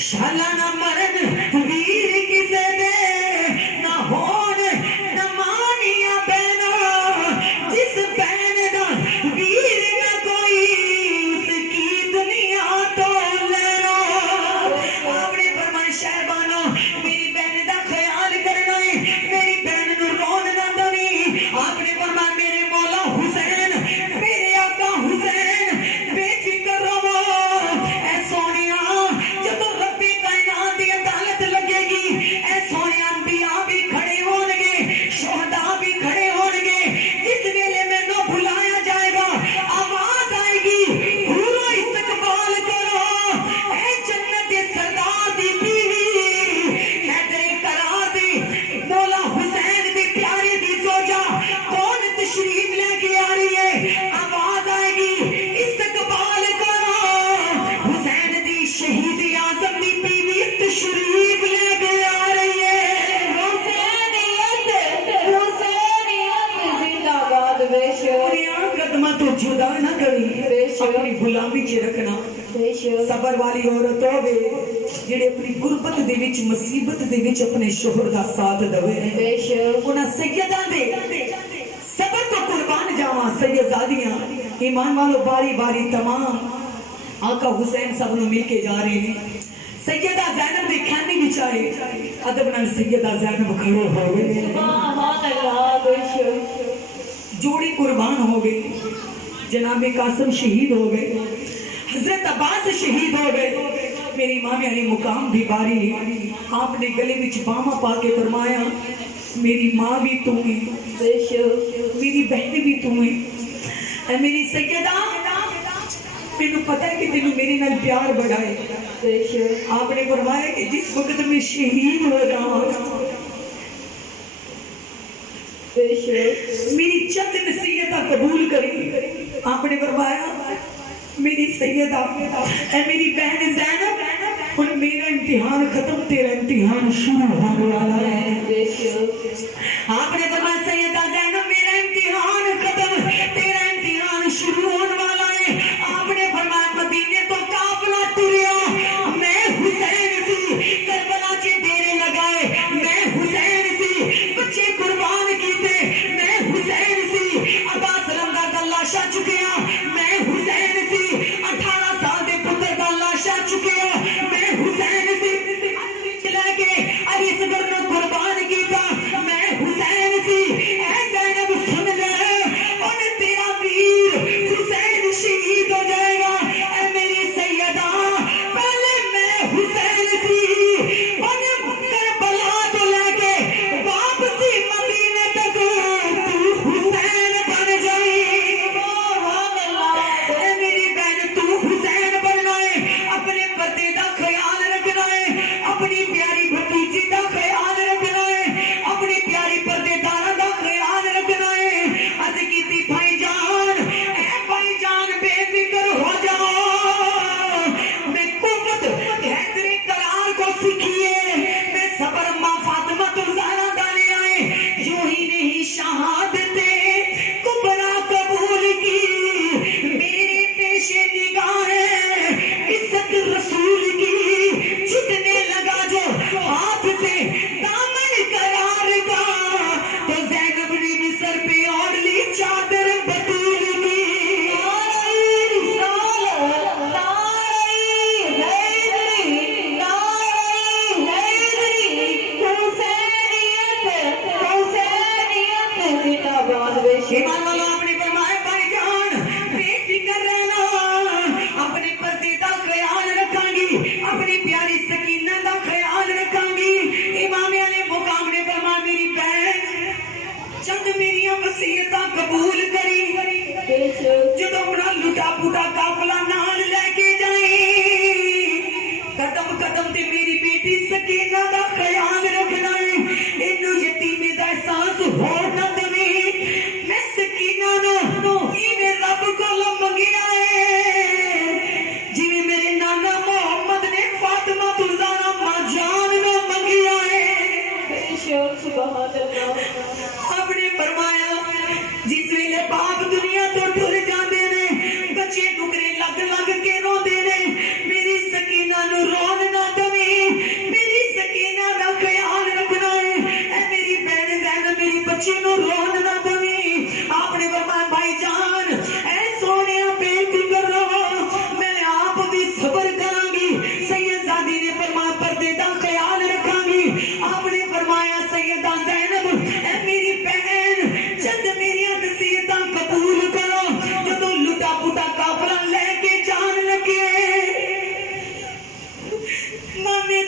شالا نہ مرن ویر کسے دے نہ ہون نہ مانیا بہنا جس بہن دا ویر نہ کوئی اس کی دنیا تو لینا آپ نے فرمایا شہبانو میری بہن دا خیال کرنا ہے میری بہن نو رون نہ دنی آپ نے فرمایا میرے مولا حسین میرے آقا حسین بے فکر رہو اے سونیا جب رب کائنات کی عدالت لگے گی اے سونے انبیاء بھی کھڑے ہون گے شہداء بھی کھڑے ہون گے جس ویلے میں نو بھلایا جائے گا آواز آئے گی حورو استقبال کرو اے جنت کے سردار دی بیوی حیدر کرار دی مولا حسین دی پیاری دی زوجہ کون تشریف لے کے آ رہی ہے آواز آئے گی استقبال کرو حسین دی شہید اعظم دی بیوی تشریف لے کے آ رہی ہے حسینیت زندہ باد بے شک قدمہ تو جدا نہ کری بے شک اپنی غلامی چ رکھنا بے شک صبر والی عورت ہوے جڑے اپنی غربت دے وچ مصیبت دے وچ اپنے شوہر دا ساتھ دوے بے شک انہاں سیداں دے صبر تو قربان جاواں سیدزادیاں ایمان والو باری باری تمام آقا حسین صاحب نو مل کے جا رہے ہیں سیدہ زینب دی کھانی وچ آئے ادب نال سیدہ زینب کھڑے ہو گئے سبحان اللہ بے شک جوڑی قربان ہو گئی جناب قاسم شہید ہو گئے حضرت عباس شہید ہو گئے میری امام علی مقام بھی باری آپ نے گلے وچ باما پا کے فرمایا میری ماں بھی تو ہے بے شک میری بہن بھی تو ہے اے میری سیدہ مینوں پتہ ہے کہ تینوں میرے نال پیار بڑا ہے بے شک آپ نے فرمایا کہ جس وقت میں شہید ہو جاؤں بے شک میری چند نصیحتاں قبول کری آپ نے فرمایا میری سیدہ اے میری بہن زینب ان میرا امتحان ختم تیرا امتحان شروع ہونے والا ہے بے شک آپ نے فرمایا سیدہ زینب میرا امتحان ختم تیرا امتحان شروع ہونے والا ہے آپ نے فرمایا مدینے تو قافلہ ٹریا میں حسین سی کربلا چے ڈیرے لگائے میں حسین سی بچے قربان کیتے میں حسین سی عباس رمضا دا لاشا چکیا میں حسین سی 18 سال دے پتر دا لاشا چکیا میں حسین سی چلا کے علی صبر نو قربان کیتا میں حسین سی اے زینب سن لے ان تیرا ویر حسین شہید ہو جائے گا اے میری سیدہ پہلے میں حسین سی ان کربلا تو لے کے واپسی مدینے تک تو حسین بن جائی سبحان اللہ اے میری بہن تو حسین بننا ہے اپنے پردے دا خیال رکھنا ہے اپنی پیاری بھتیجی دا خیال رکھنا ہے اپنی پیاری پردے دارا دا خیال رکھنا ہے عرض کیتی بھائی جان اے بھائی جان بے فکر ہو جاؤ میں قوت حیدر کرار کو سکھیے میں صبر ماں فاطمہ تو زہرا دانے آئے یوں ہی نہیں شہادت کبرا قبول کی میرے پیش نگاہ عزت رسول کی چھٹنے لگا جو ہاتھ سے دامن قرار کا تو زینب نے بھی سر پہ اوڑھ لی چادر بطول کی ایمان والا آپ نے فرمایا بھائی جان بے فکر رہنا اپنے پردے دا خیال رکھاں گی اپنی پیاری سکینہ دا خیال رکھاں گی امام علی مقام نے فرمایا میری بہن چند میریاں وصیتاں قبول کری جدوں اپنا لٹا پوٹا قافلہ نال لے کے جائیں قدم قدم تے میری بیٹی سکینہ دا خیال رکھنا ہے اینو یتیمی دا احساس ہو نہ دے میں سکینہ نو ایویں رب کولوں منگیا ہے جویں میرے نانا محمد نے فاطمہ تو زہرا ماں جان نو منگیا ہے سبحان اللہ آپ نے فرمایا جس ویلے باپ دنیا تو ٹر جاندے نے بچے ٹکرے لگ لگ کے روندے نے میری سکینہ نو رون نہ دے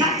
7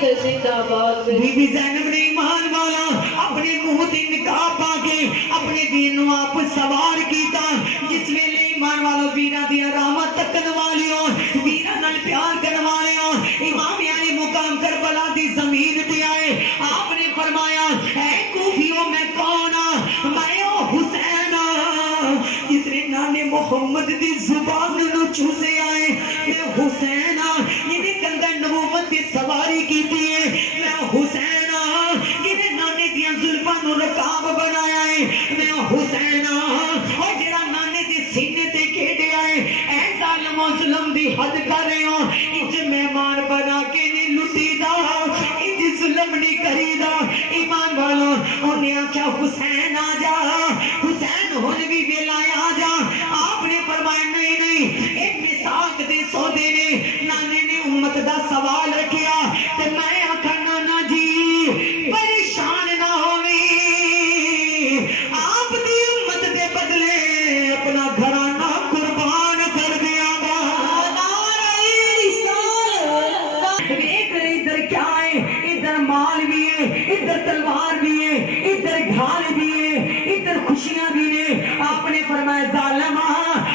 زندہ باد بی بی زینب نے ایمان والا اپنے منہ تے نقاب پا کے اپنے دین نو آپ سوار کیتا جس ویلے ایمان والو ویرا دی رحمت تکن والیوں ویرا نال پیار کرن والیوں امام علی مقام کربلا دی زمین تے آئے آپ نے فرمایا اے کوفیوں میں کون ہاں میں او حسین ہاں جس نے نانے محمد دی زبان نو چوسے آئے میں حسین ہاں جنہیں کندر نبوت دی سواری کیتی ہے میں حسین ہاں جنہیں نانے دیاں زلفاں نو رکاب بنایا ہے میں حسین ہاں اور جڑا نانے دی سینے تے کھیڑے آئے اے ظالم و ظلم دی حد کر رہے ہو انج مہمان بنا کے نہیں لٹی دا انج ظلم نہیں کری دا ایمان والو انہیں آکھا حسین آ جا حسین ہن بھی ویلا آ جا آپ نے فرمایا نہیں نہیں ایک مساق دے سودے نے نانے نے امت دا سوال رکھیا تے میں آکھا نانا جی پریشان نہ ہوویں آپ دی امت دے بدلے اپنا گھرانہ قربان کر دیا گا نعرہ رسالت ایک ادھر کیا ہے ادھر مال بھی ہے ادھر تلوار بھی ہے ادھر گھر بھی ہے ادھر خوشیاں بھی نے آپ نے فرمایا ظالمہ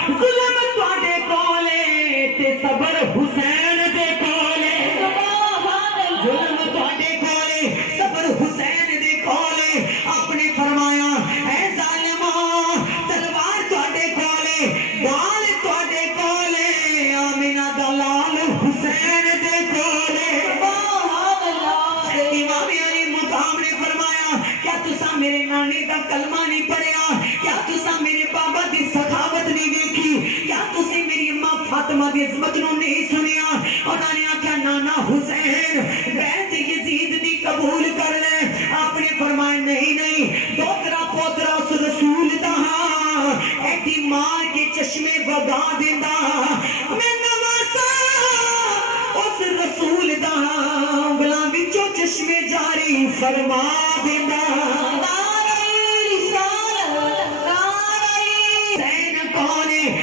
ظلم تواڈے کولے تے صبر حسین دے کولے ظلم تواڈے کولے صبر حسین دے کولے آپ نے فرمایا اے ظالمہ تلوار تواڈے کولے ڈال تواڈے کولے آمینہ دا لال حسین دے کولے امام علی مقام نے فرمایا کیا تسا میرے نانے دا کلمہ نہیں پڑھیا کیا تسا میرے بابا دی سخاوت نہیں دیکھی کیا تسی میری اماں فاطمہ دی عظمت نو نہیں سنیا انہوں نے آکھا نانا حسین بیعت یزید دی قبول کر لے آپ نے فرمایا نہیں نہیں دوترا پوترا اس رسول دا ایٹی مار کے چشمے بگا دیندا میں نواسا اس رسول دا انگلاں وچوں چشمے جاری فرما دیندا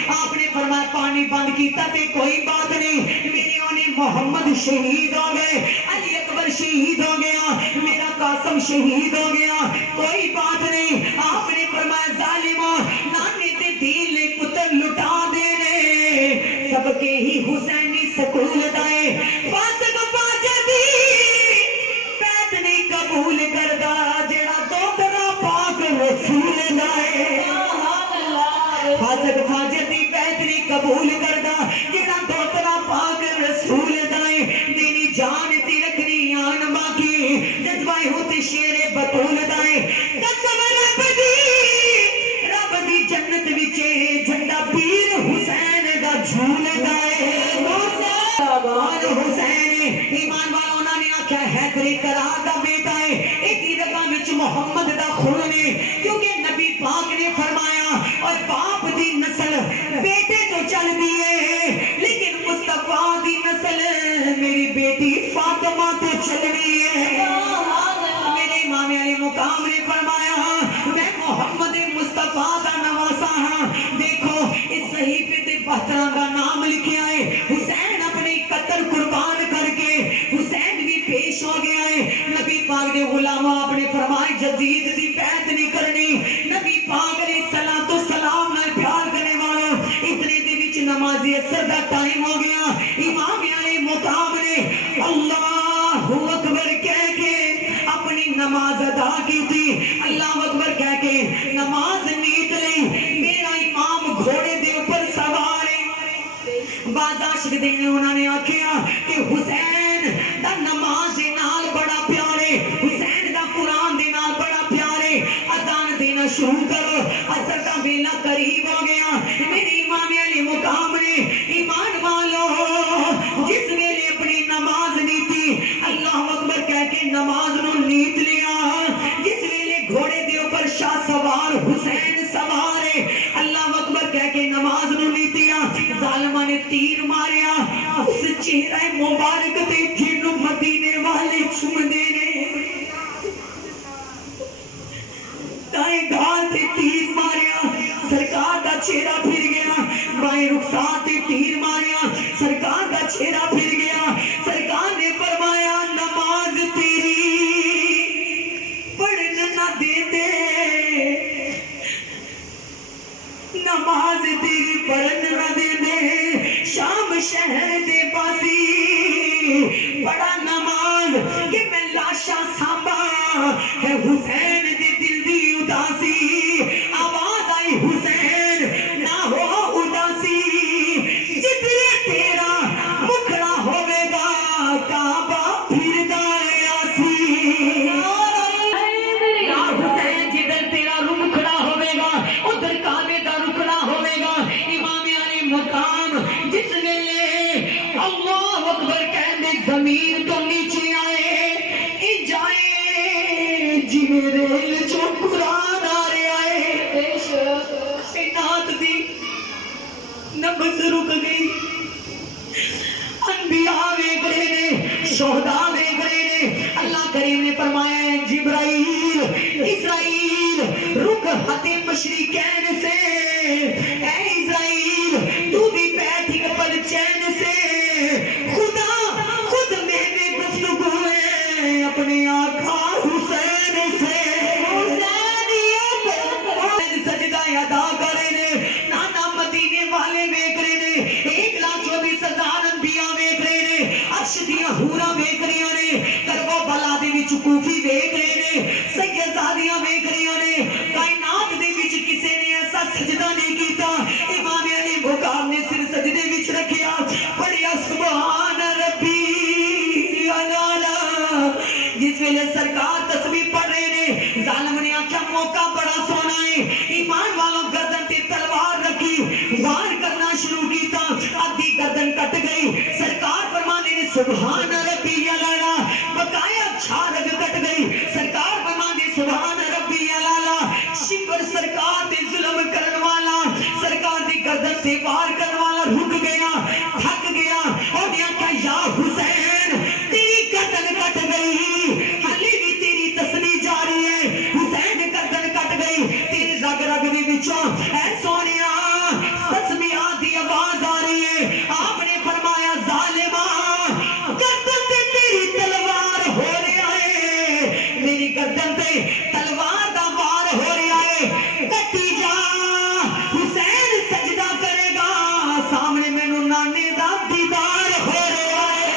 آپ نے فرمایا پانی بند کیتا تے کوئی بات نہیں میرے اونے محمد شہید ہو گئے علی اکبر شہید ہو گیا میرا قاسم شہید ہو گیا کوئی بات نہیں آپ نے فرمایا ظالموں نانے تے دین لے پتر لٹا دینے سب کے ہی حسینی سکول دائے فاتق فاجدی بیعت نہیں قبول کردا جیڑا دوترا پاک رسول دائے فاسق فاجر دی بیعت نہیں قبول کردا جڑا دوترا پاک رسول دائے تیری جان تے رکھنی آن باقی جذبائے ہوتے شیر بطول دائے قسم رب دی جنت وچے جھنڈا پیر حسین دا جھول دائے اور حسین ایمان والا انہوں نے آکھا حیدری قرار دا بیٹا ہے ایک رگاں وچ محمد دا خون نے کیونکہ نبی پاک نے فرمایا اور باپ دی نسل بیٹے تو چل دیئے لیکن مصطفیٰ دی نسل میری بیٹی فاطمہ تو چل دیئے میرے امام علی مقام نے فرمایا میں محمد مصطفیٰ دا نواسا ہاں دیکھو اس صحیفے تے بہتران دا نام لکھیا ہے حسین اپنے قتل قربان کر کے حسین بھی پیش ہو گیا ہے نبی پاک نے غلامہ اپنے فرمائے جزید دی بیعت نہیں کرنی نبی پاک نے صلاۃ و سلام نال پیار کرنے والوں اتنے دے وچ نمازی اثر دا ٹائم ہو گیا امام علی مقام نے اللہ اکبر کہہ کے اپنی نماز ادا کی تھی اللہ اکبر کہہ کے نماز نیت لئی میرا امام گھوڑے دے اوپر سوار ہے بعض عاشق دے نے انہوں نے آکھیا کہ حسین دا نماز دے نال بڑا پیارے حسین دا قرآن دے نال بڑا پیارے اذان دینا شروع کرو اثر کا ویلا قریب ہو گیا میرے امام علی مقام نے ایمان والو جس ویلے اپنی نماز نیتی اللہ اکبر کہہ کے نماز نو نیت لیا جس ویلے گھوڑے دے اوپر شاہ سوار حسین سوار ہے اللہ اکبر کہہ کے نماز نو نیتیا ظالمہ نے تیر ماریا اس چہرہ مبارک تے جن مدینے والے چوم دینے دائیں گھال تے تیر ماریا سرکار دا چہرہ پھر گیا بائیں رخسار تے تیر ماریا سرکار دا چہرہ پھر گیا سرکار نے فرمایا نماز ہے حسین دی دل دی اداسی آواز آئی حسین نہ ہو اداسی جتنے تیرا مکھڑا ہوے گا کعبہ پھردا آسی یا حسین جدھر تیرا رخڑا ہوے گا ادھر کعبے دا رخڑا ہوے گا امام علی مقام جس ویلے اللہ اکبر کہندے زمین تو نیچے آئے جائے جی ریل جو قرآن آ رہے آئے نات دی نبض رک گئی انبیاء ویکھ رہے نے شہداء ویکھ رہے نے اللہ کریم نے فرمایا ہے جبرائیل اسرائیل رک ہتے مشرقین سے اے اسرائیل تو بھی بیٹھ ایک پل چین سے خدا خود میں گفتگو ہے اپنے آقا حسین سے سجدہ ادا کرے نے نانا مدینے والے ویکھ رہے نے 1,24,000 انبیاء ویکھ رہے نے عرش دیاں حوراں ویکھ رہی نے کربو بلا دے وچ کوفی ویکھ رہے نے سیدزادیاں ویکھ رہی نے کائنات دے وچ کسے نے ایسا سجدہ نہیں کیتا امام علی مقام نے سر سجدے وچ رکھیا پڑھیا سبحان ربی الاعلی جس ویلے سرکار تسبیح پڑھ رہے نے ظالم نے آکھیا موقع بڑا سونا ہے ایمان والوں گردن تے تلوار رکھی وار کرنا شروع کیتا آدھی گردن کٹ گئی سرکار فرمانے نے سبحان ربی الاعلی بقایا چھارگ کٹ گئی سرکار فرمانے سبحان ربی الاعلی شکر سرکار تے ظلم کرن والا سرکار دی گردن تے وار کرن والا رک گیا تھک گیا اور نے آکھیا یا حسین تیری گردن کٹ گئی حالی بھی تیری تسبیح جاری ہے حسین گردن کٹ گئی تیرے رگ رگ دے وچوں اے سونیا تسبیح دی آواز آ رہی ہے آپ نے فرمایا ظالما گردن تے تیری تلوار ہو رہا ہے میری گردن تے تلوار دا وار ہو رہا ہے کٹی جا حسین سجدہ کرے گا سامنے مینوں نانے دا دیدار ہو رہا ہے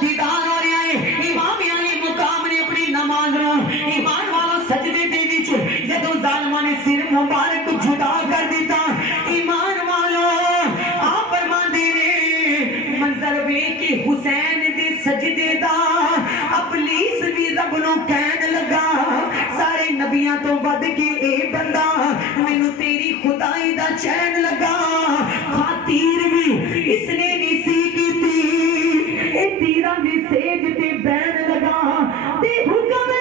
دیدار ہو رہا ہے امام علی مقام نے اپنی نماز نو ایمان والوں سجدے دے وچ جدوں ظالماں نے سر مبارک جدا کر دیتا ایمان والوں آپ فرماندے نے منظر ویکھ کے حسین دے سجدے دا ابلیس بھی رب نو کہن لگا سارے نبیاں تو ود کے اے بندہ مینوں تیری خدائی دا چین لگا خاطر بھی اس نے نہیں سی کیتی اے تیراں دی سیج تے بہن لگا تے حکم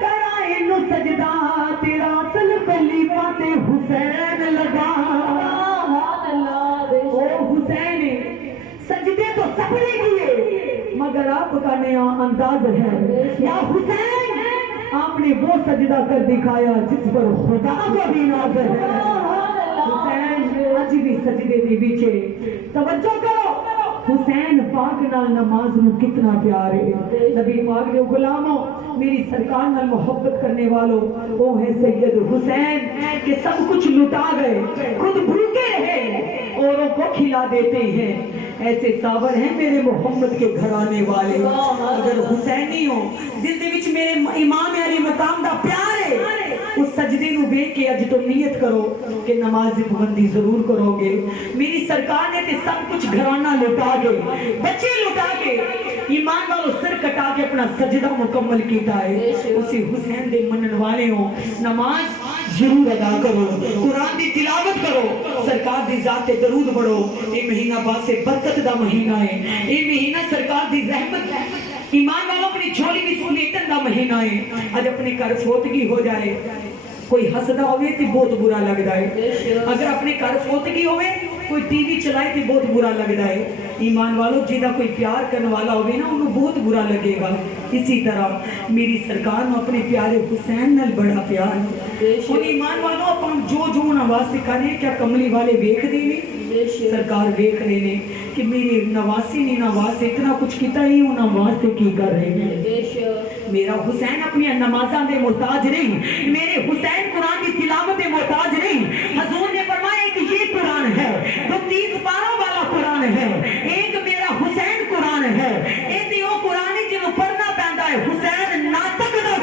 کرائے نو سجدہ تیرا اصل خلیفہ تے حسین لگا او حسین سجدے تو سب نے کیے مگر آپ کا نیا انداز ہے یا حسین آپ نے وہ سجدہ کر دکھایا جس پر خدا کو بھی ناظر ہے حسین آج بھی سجدے دے بیچے توجہ کرو حسین پاک نال نماز نو کتنا پیار ہے نبی پاک دے غلاموں میری سرکار نال محبت کرنے والوں وہ ہے سید حسین کہ سب کچھ لٹا گئے خود بھوکے رہے اوروں کو کھلا دیتے ہیں ایسے صابر ہیں میرے محمد کے گھرانے والے اگر حسینی ہو دل دے وچ میرے امام علی مقام دا پیار ہے اس سجدے نو ویکھ کے اج تو نیت کرو کہ نماز پابندی ضرور کرو گے میری سرکار نے تے سب کچھ گھرانہ لٹا کے بچے لٹا کے ایمان والو سر کٹا کے اپنا سجدہ مکمل کیتا ہے اسی حسین دے منن والے ہو نماز ضرور ادا کرو قرآن دی تلاوت کرو سرکار دی ذات درود پڑھو یہ مہینہ باعث برکت دا مہینہ ہے یہ مہینہ سرکار دی رحمت ایمان والوں اپنی جھولی بھی سمیٹن دا مہینہ ہے اج اپنے گھر فوتگی ہو جائے کوئی ہسدا ہوئے تے بہت برا لگدا ہے اگر اپنے گھر فوتگی ہوئے کوئی ٹی وی چلائے تے بہت برا لگدا ہے ایمان والو جیدا کوئی پیار کرنے والا ہوئے نا انہوں بہت برا لگے گا اسی طرح میری سرکار نو اپنے پیارے حسین نال بڑا پیار ہے ان ایمان والو اپن جو نواز سکھانے کیا کملی والے ویکھ دے نے سرکار ویکھ رہے نے کہ میرے نواسی نے نواز اتنا کچھ کیتا ہی وہ نواز سے کی کر رہے ہیں میرا حسین اپنی نمازاں دے محتاج نہیں میرے حسین قرآن کی تلاوت دے محتاج نہیں حضور نے فرمایا کہ یہ قرآن ہے وہ 30 پاروں والا قرآن ہے ایک میرا حسین قرآن ہے اے تے او قرآن جنوں پڑھنا پیندا ہے حسین ناطق دا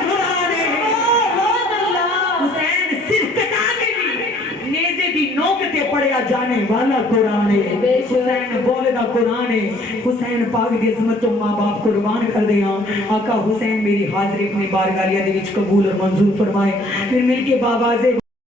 جانے والا قرآن ہے حسین بولدا قرآن ہے حسین پاک دی عظمت تو ماں باپ قربان کر دے آقا حسین میری حاضری اپنی بارگاہ دے وچ قبول اور منظور فرمائے پھر مل کے بابا